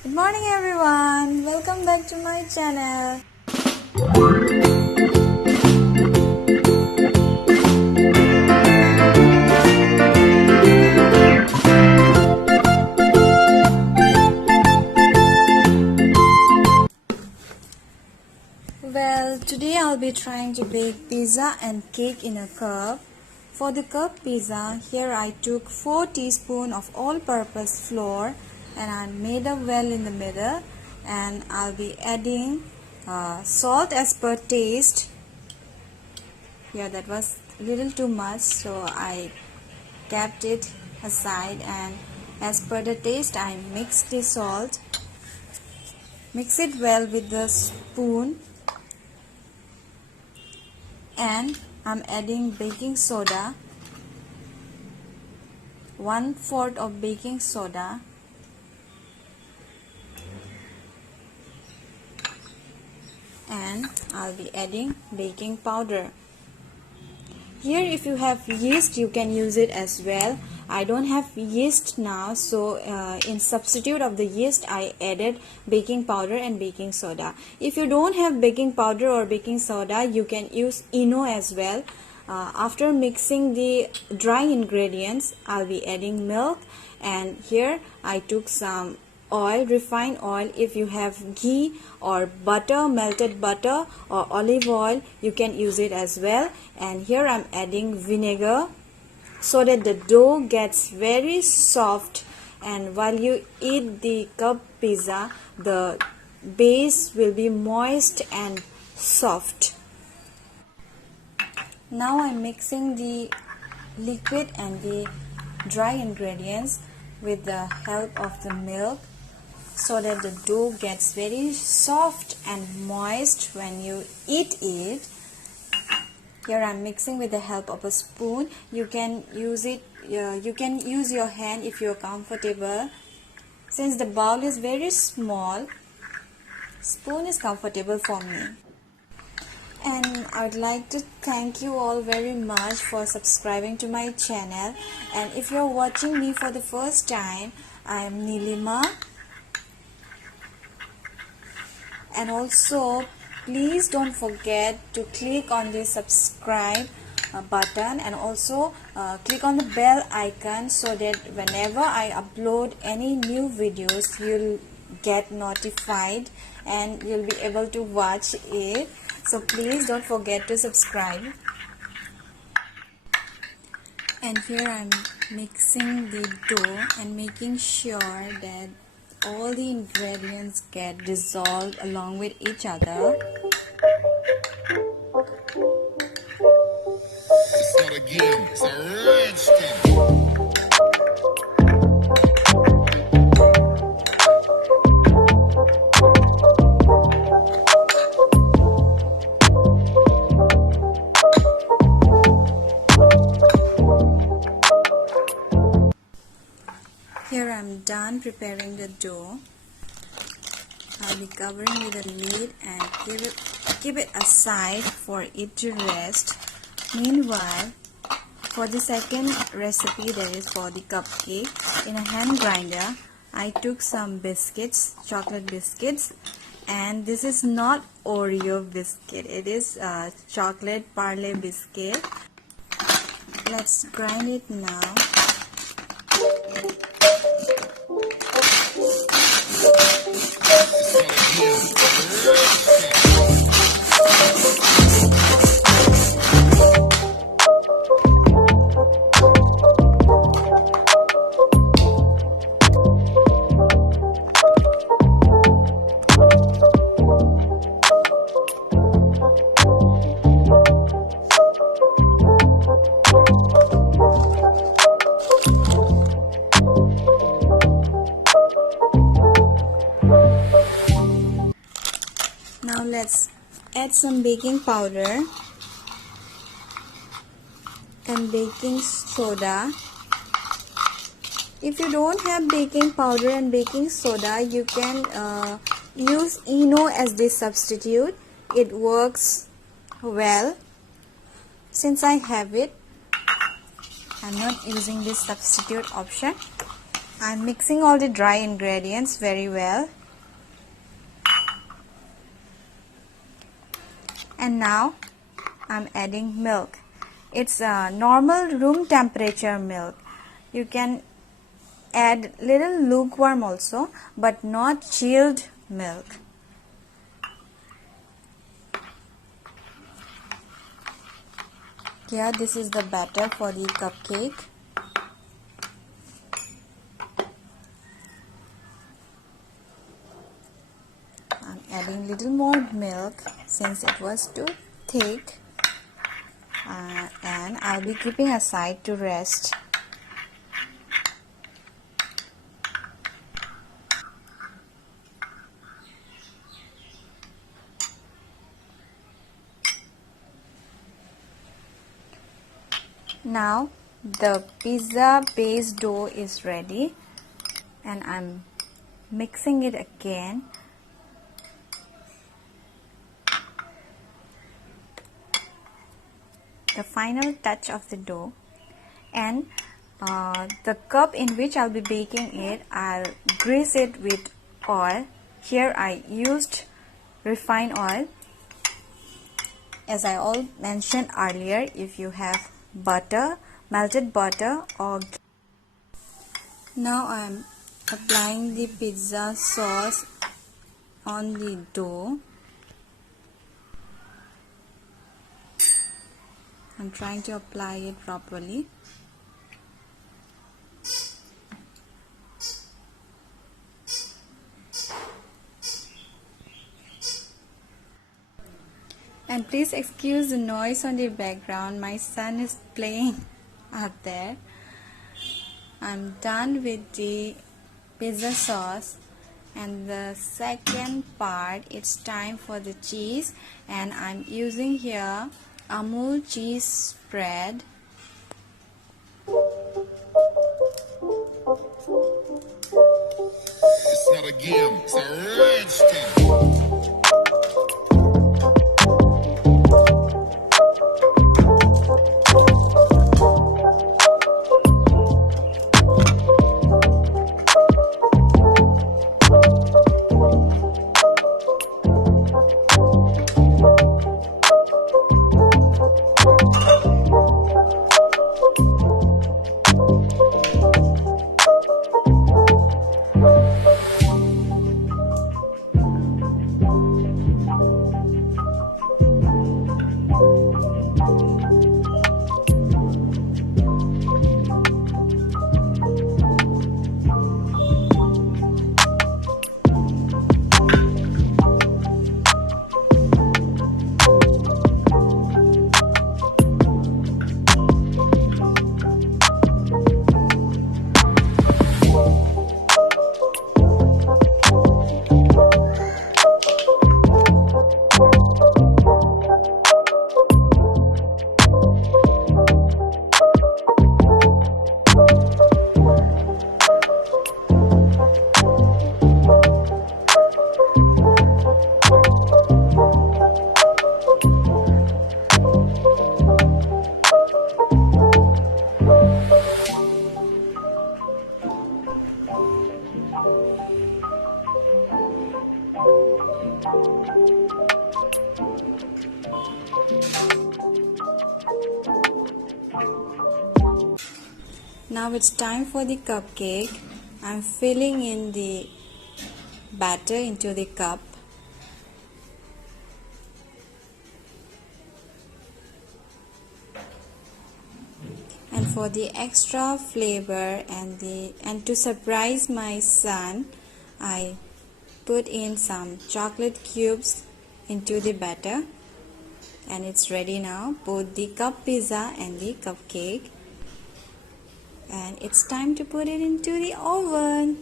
Good morning everyone, welcome back to my channel. Well, today I'll be trying to bake pizza and cake in a cup. For the cup pizza, here I took 4 teaspoons of all-purpose flour and I made a well in the middle, and I'll be adding salt as per taste. Here that was a little too much, so I kept it aside, and as per the taste I mixed the salt. Mix it well with the spoon, and I'm adding baking soda, 1/4 of baking soda, and I'll be adding baking powder. Here if you have yeast you can use it as well. I don't have yeast now, so in substitute of the yeast I added baking powder and baking soda. If you don't have baking powder or baking soda, you can use Eno as well. After mixing the dry ingredients, I'll be adding milk, and here I took some oil, refined oil. If you have ghee or butter, melted butter or olive oil, you can use it as well. And here I'm adding vinegar so that the dough gets very soft, and while you eat the cup pizza, the base will be moist and soft. Now I'm mixing the liquid and the dry ingredients with the help of the milk so that the dough gets very soft and moist when you eat it. Here I'm mixing with the help of a spoon. You can use it. You can use your hand if you're comfortable. Since the bowl is very small, spoon is comfortable for me. And I'd like to thank you all very much for subscribing to my channel. And if you're watching me for the first time, I am Nilima. And also, please don't forget to click on the subscribe button, and also click on the bell icon so that whenever I upload any new videos, you'll get notified and you'll be able to watch it. So please don't forget to subscribe. And here I'm mixing the dough and making sure that all the ingredients get dissolved along with each other. It's not a game, it's a redskin. Here I'm done preparing the dough. I'll be covering with a lid and keep it aside for it to rest. Meanwhile, for the second recipe, that is for the cupcake, in a hand grinder I took some biscuits, chocolate biscuits, and this is not Oreo biscuit, it is chocolate parley biscuit. Let's grind it now. Now let's add some baking powder and baking soda. If you don't have baking powder and baking soda, you can use Eno as the substitute. It works well. Since I have it, I'm not using this substitute option. I'm mixing all the dry ingredients very well. And now I'm adding milk. It's a normal room temperature milk. You can add little lukewarm also, but not chilled milk. Here, this is the batter for the cupcake. I'm adding little more milk since it was too thick, and I'll be keeping aside to rest. Now the pizza base dough is ready, and I'm mixing it again. The final touch of the dough, and the cup in which I'll be baking it, I'll grease it with oil. Here I used refined oil. As I all mentioned earlier, if you have butter, melted butter or ghee. Now I'm applying the pizza sauce on the dough. I'm trying to apply it properly. And please excuse the noise on the background. My son is playing up there. I'm done with the pizza sauce, and the second part, it's time for the cheese, and I'm using here Amul cheese spread. It's not a game, it's a rich thing. Now it's time for the cupcake. I'm filling in the batter into the cup. And for the extra flavor and to surprise my son, I put in some chocolate cubes into the batter, and it's ready now, both the cup pizza and the cupcake. And it's time to put it into the oven.